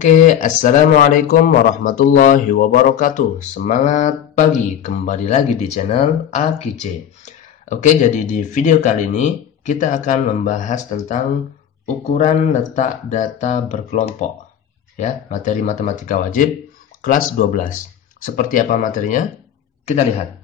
Assalamualaikum warahmatullahi wabarakatuh. Semangat pagi, kembali lagi di channel Akice. Jadi di video kali ini kita akan membahas tentang ukuran letak data berkelompok. Ya, materi matematika wajib kelas 12. Seperti apa materinya? Kita lihat.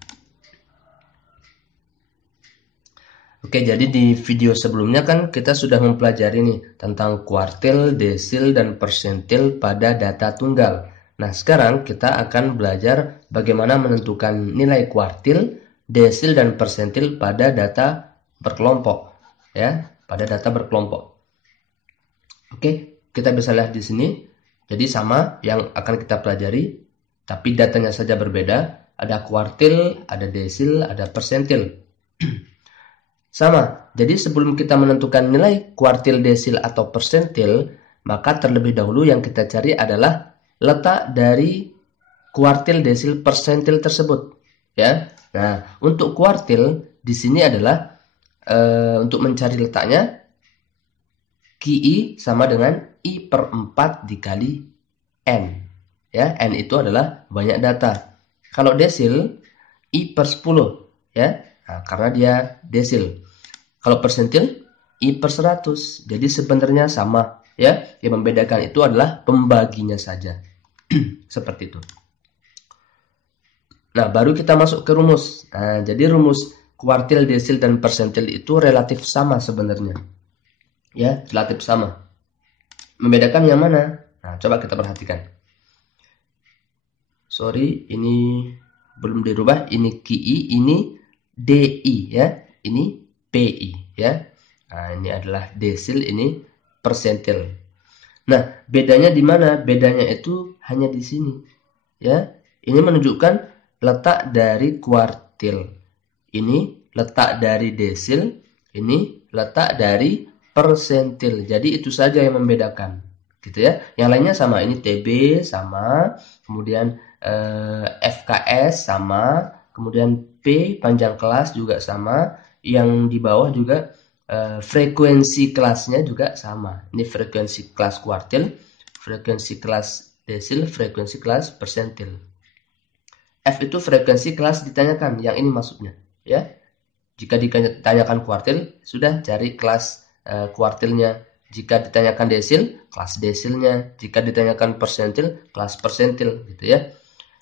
Jadi di video sebelumnya kan kita sudah mempelajari nih tentang kuartil, desil, dan persentil pada data tunggal. Nah, sekarang kita akan belajar bagaimana menentukan nilai kuartil, desil, dan persentil pada data berkelompok. Ya, pada data berkelompok. Kita bisa lihat di sini. Jadi sama yang akan kita pelajari, tapi datanya saja berbeda. Ada kuartil, ada desil, ada persentil. Sama, jadi sebelum kita menentukan nilai kuartil, desil, atau persentil, maka terlebih dahulu yang kita cari adalah letak dari kuartil, desil, persentil tersebut. Ya, nah untuk kuartil di sini adalah untuk mencari letaknya, QI sama dengan I per 4 dikali N. Ya, N itu adalah banyak data. Kalau desil, I per 10. Ya, nah, karena dia desil. Kalau persentil, I per 100. Jadi sebenarnya sama. Ya, yang membedakan itu adalah pembaginya saja. Seperti itu. Nah, baru kita masuk ke rumus. Nah, jadi rumus kuartil, desil, dan persentil itu relatif sama sebenarnya. Ya, relatif sama. Membedakan yang mana? Nah, coba kita perhatikan. Sorry, ini belum dirubah. Ini QI, ini DI ya. Ini PI ya. Nah, ini adalah desil, ini persentil. Nah, bedanya di mana? Bedanya itu hanya di sini. Ya. Ini menunjukkan letak dari kuartil. Ini letak dari desil, ini letak dari persentil. Jadi itu saja yang membedakan. Gitu ya. Yang lainnya sama. Ini TB sama, kemudian FKS sama, kemudian P panjang kelas juga sama. Yang di bawah juga frekuensi kelasnya juga sama. Ini frekuensi kelas kuartil, frekuensi kelas desil, frekuensi kelas persentil. F itu frekuensi kelas ditanyakan, yang ini maksudnya ya. Jika ditanyakan kuartil, sudah cari kelas kuartilnya. Jika ditanyakan desil, kelas desilnya. Jika ditanyakan persentil, kelas persentil gitu ya.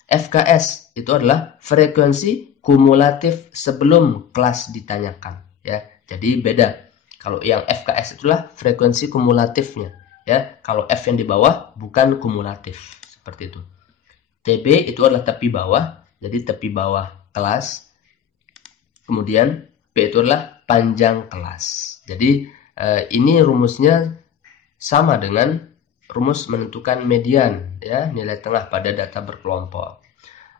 FKS itu adalah frekuensi kumulatif sebelum kelas ditanyakan ya. Jadi beda. Kalau yang FKS itulah frekuensi kumulatifnya ya. Kalau F yang di bawah bukan kumulatif. Seperti itu. TB itu adalah tepi bawah. Jadi tepi bawah kelas. Kemudian P itu adalah panjang kelas. Jadi ini rumusnya sama dengan rumus menentukan median ya, nilai tengah pada data berkelompok.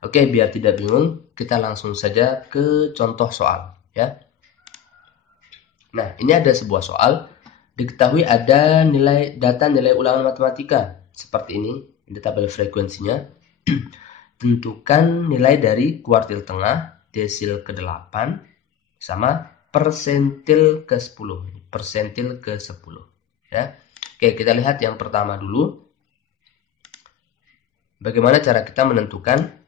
Biar tidak bingung, kita langsung saja ke contoh soal ya. Nah, ini ada sebuah soal. Diketahui ada data nilai ulangan matematika seperti ini tabel frekuensinya. Tentukan nilai dari kuartil tengah, desil ke-8 sama persentil ke-10. Persentil ke-10 ya. Kita lihat yang pertama dulu. Bagaimana cara kita menentukan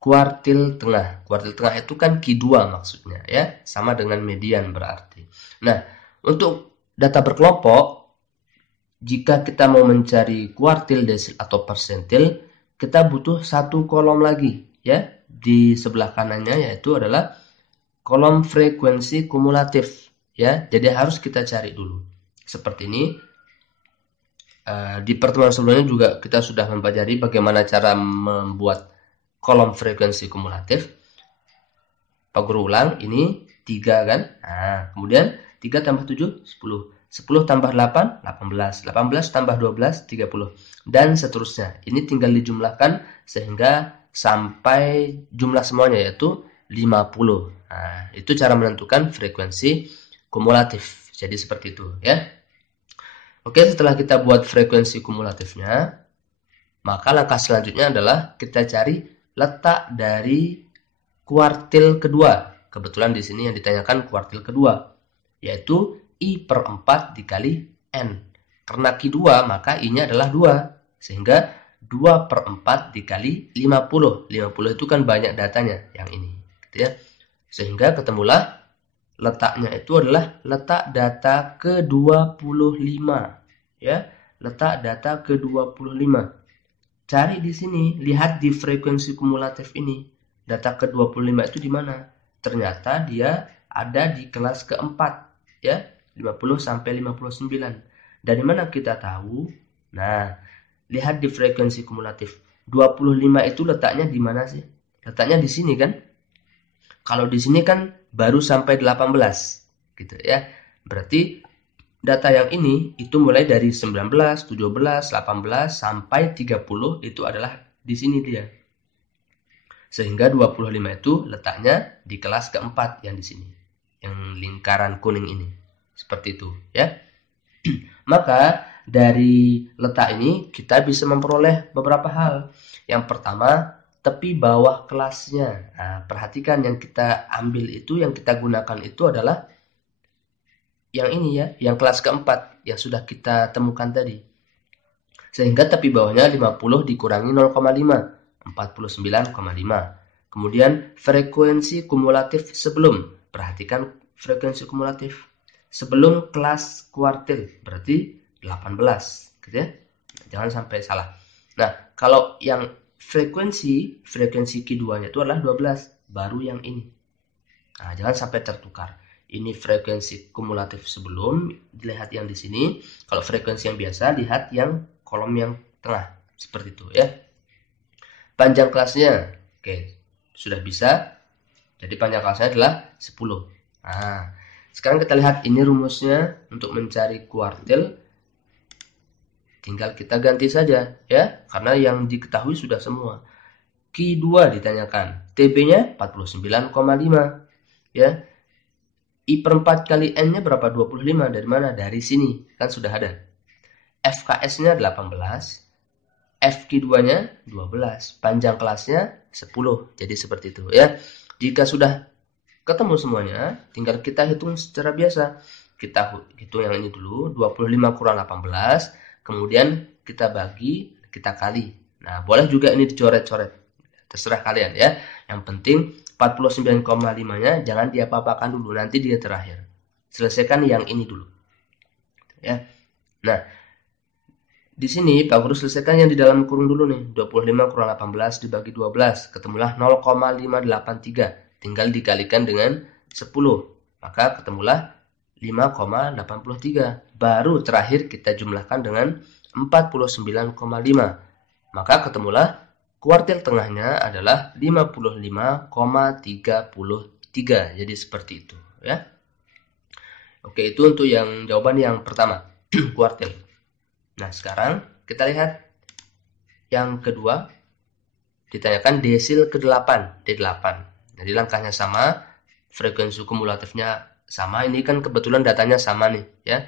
kuartil tengah? Kuartil tengah itu kan Q2 maksudnya ya, sama dengan median berarti. Nah, untuk data berkelompok, jika kita mau mencari kuartil, desil, atau persentil, kita butuh satu kolom lagi ya. Di sebelah kanannya yaitu adalah kolom frekuensi kumulatif ya. Jadi harus kita cari dulu. Seperti ini. Di pertemuan sebelumnya juga kita sudah mempelajari bagaimana cara membuat kolom frekuensi kumulatif. Pak Guru ulang, ini 3 kan. Nah, kemudian 3 tambah 7, 10. 10 tambah 8, 18. 18 tambah 12, 30. Dan seterusnya. Ini tinggal dijumlahkan sehingga sampai jumlah semuanya yaitu 50. Nah, itu cara menentukan frekuensi kumulatif. Jadi seperti itu ya. Setelah kita buat frekuensi kumulatifnya, maka langkah selanjutnya adalah kita cari letak dari kuartil kedua. Kebetulan di sini yang ditanyakan kuartil kedua, yaitu I per 4 dikali N. Karena Q 2, maka I-nya adalah 2. Sehingga 2/4 dikali 50. 50 itu kan banyak datanya, yang ini. Gitu ya. Sehingga ketemulah letaknya itu adalah letak data ke-25. Ya, letak data ke-25. Cari di sini, lihat di frekuensi kumulatif ini. Data ke-25 itu di mana? Ternyata dia ada di kelas keempat, ya, 50 sampai 59. Dari mana kita tahu? Nah, lihat di frekuensi kumulatif. 25 itu letaknya di mana sih? Letaknya di sini kan? Kalau di sini kan baru sampai 18, gitu ya. Berarti data yang ini itu mulai dari 19, 17, 18 sampai 30 itu adalah di sini dia. Sehingga 25 itu letaknya di kelas keempat yang di sini. Yang lingkaran kuning ini. Seperti itu ya. Maka dari letak ini kita bisa memperoleh beberapa hal. Yang pertama, tepi bawah kelasnya. Nah, perhatikan yang kita ambil itu, yang kita gunakan itu adalah yang ini ya, yang kelas keempat yang sudah kita temukan tadi. Sehingga tepi bawahnya 50 dikurangi 0,5, 49,5. Kemudian frekuensi kumulatif sebelum. Perhatikan frekuensi kumulatif. Sebelum kelas kuartil, berarti 18, gitu ya. Jangan sampai salah. Nah, kalau yang frekuensi Q2-nya itu adalah 12, baru yang ini. Nah, jangan sampai tertukar. Ini frekuensi kumulatif sebelum, dilihat yang di sini. Kalau frekuensi yang biasa, lihat yang kolom yang tengah. Seperti itu ya. Panjang kelasnya, oke, sudah bisa. Jadi panjang kelasnya adalah 10. Nah, sekarang kita lihat ini rumusnya untuk mencari kuartil. Tinggal kita ganti saja ya, karena yang diketahui sudah semua. Q2 ditanyakan, TB-nya 49,5 ya. I/4 kali N-nya berapa? 25. Dari mana? Dari sini. Kan sudah ada. FKS-nya 18. FQ2-nya 12. Panjang kelasnya 10. Jadi seperti itu ya. Jika sudah ketemu semuanya, tinggal kita hitung secara biasa. Kita hitung yang ini dulu. 25 kurang 18. Kemudian kita bagi, kita kali. Nah, boleh juga ini dicoret-coret. Terserah kalian ya. Yang penting 49,5-nya jangan diapa-apakan dulu, nanti dia terakhir. Selesaikan yang ini dulu. Ya. Nah, di sini Pak Guru selesaikan yang di dalam kurung dulu nih. 25 kurang 18 dibagi 12, ketemulah 0,583. Tinggal dikalikan dengan 10. Maka ketemulah 5,83. Baru terakhir kita jumlahkan dengan 49,5. Maka ketemulah kuartil tengahnya adalah 55,33. Jadi seperti itu ya. Oke, itu untuk yang jawaban yang pertama, kuartil. Nah, sekarang kita lihat yang kedua. Ditanyakan desil ke-8, D8. Jadi langkahnya sama, frekuensi kumulatifnya sama. Ini kan kebetulan datanya sama nih ya.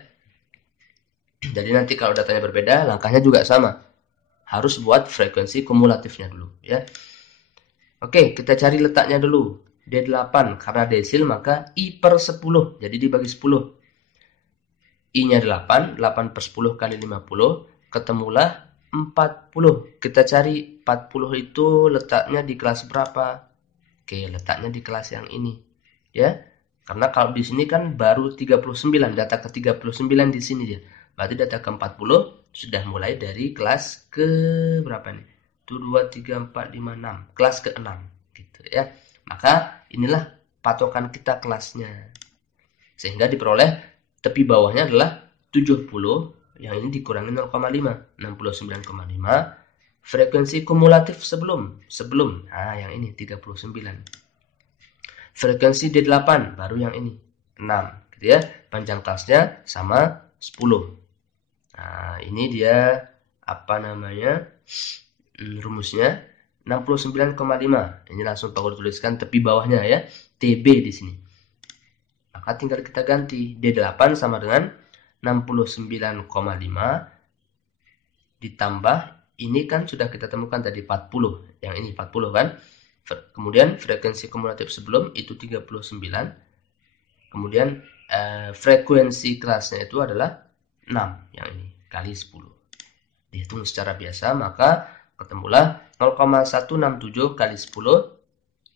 Jadi nanti kalau datanya berbeda, langkahnya juga sama. Harus buat frekuensi kumulatifnya dulu ya. Oke, kita cari letaknya dulu. D8 karena desil maka I/10. Jadi dibagi 10. I-nya 8, 8/10 kali 50, ketemulah 40. Kita cari 40 itu letaknya di kelas berapa? Oke, letaknya di kelas yang ini ya. Karena kalau di sini kan baru 39, data ke-39 di sini dia. Berarti data ke-40 sudah mulai dari kelas ke berapa nih? 1, 2, 3, 4, 5, 6. Kelas ke-6 gitu ya. Maka inilah patokan kita kelasnya. Sehingga diperoleh tepi bawahnya adalah 70, yang ini dikurangi 0,5, 69,5. Frekuensi kumulatif sebelum. Nah, yang ini 39. Frekuensi D8 baru yang ini 6 gitu ya. Panjang kelasnya sama 10. Nah, ini dia apa namanya? Rumusnya 69,5. Ini langsung Pak Guru tuliskan tepi bawahnya ya. TB di sini. Maka tinggal kita ganti. D8 sama dengan 69,5 ditambah ini kan sudah kita temukan tadi 40. Yang ini 40 kan? Kemudian frekuensi kumulatif sebelum itu 39. Kemudian frekuensi kelasnya itu adalah 6 yang ini. kali 10. Dihitung secara biasa, maka ketemulah 0,167 kali 10,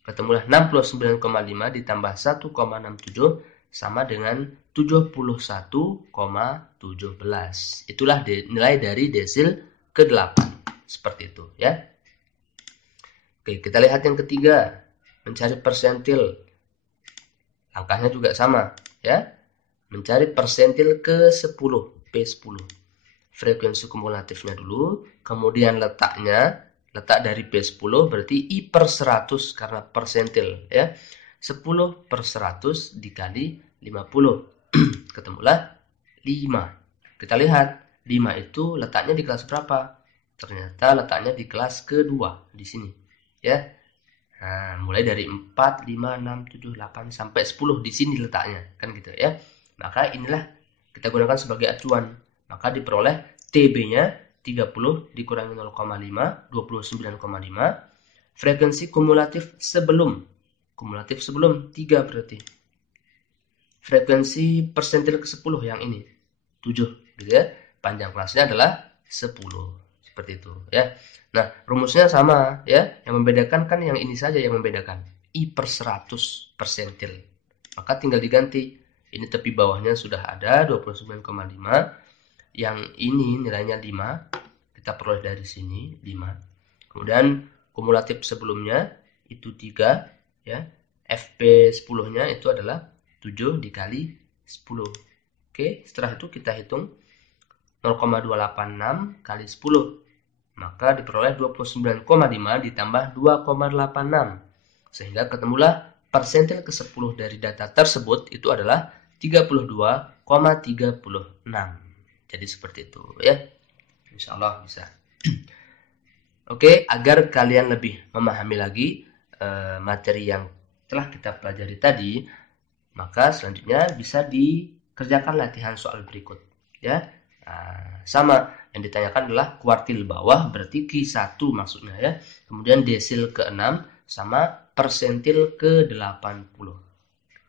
ketemulah 69,5 ditambah 1,67 sama dengan 71,17. Itulah nilai dari desil ke-8. Seperti itu ya. Oke, kita lihat yang ketiga, mencari persentil. Langkahnya juga sama ya. Mencari persentil ke-10, P10. Frekuensi kumulatifnya dulu, kemudian letak dari P10 berarti I per 100 karena persentil ya. 10 per 100 dikali 50. Ketemulah 5. Kita lihat 5 itu letaknya di kelas berapa? Ternyata letaknya di kelas kedua di sini ya. Nah, mulai dari 4, 5, 6, 7, 8 sampai 10 di sini letaknya kan gitu ya. Maka inilah kita gunakan sebagai acuan. Maka diperoleh TB-nya 30 dikurangi 0,5, 29,5. Frekuensi kumulatif sebelum 3 berarti. Frekuensi persentil ke-10 yang ini 7 gitu ya. Panjang kelasnya adalah 10. Seperti itu ya. Nah, rumusnya sama ya. Yang membedakan kan yang ini saja yang membedakan. I per 100 persentil. Maka tinggal diganti. Ini tepi bawahnya sudah ada 29,5. Yang ini nilainya 5. Kita peroleh dari sini 5. Kemudian kumulatif sebelumnya itu 3 ya. FP 10-nya itu adalah 7 dikali 10. Oke, setelah itu kita hitung 0,286 kali 10. Maka diperoleh 29,5 ditambah 2,86. Sehingga ketemulah persentil ke-10 dari data tersebut itu adalah 32,36. Jadi seperti itu ya. Insya Allah bisa. Oke, agar kalian lebih memahami lagi materi yang telah kita pelajari tadi, maka selanjutnya bisa dikerjakan latihan soal berikut ya. Sama yang ditanyakan adalah kuartil bawah berarti Q1 maksudnya ya. Kemudian desil ke-6 sama persentil ke-80.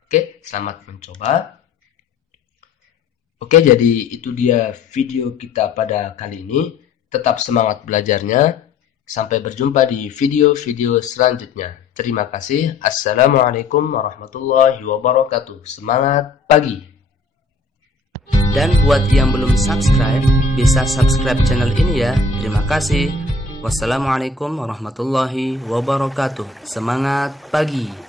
Oke, selamat mencoba. Oke, jadi itu dia video kita pada kali ini. Tetap semangat belajarnya. Sampai berjumpa di video-video selanjutnya. Terima kasih. Assalamualaikum warahmatullahi wabarakatuh. Semangat pagi. Dan buat yang belum subscribe, bisa subscribe channel ini ya. Terima kasih. Wassalamualaikum warahmatullahi wabarakatuh. Semangat pagi.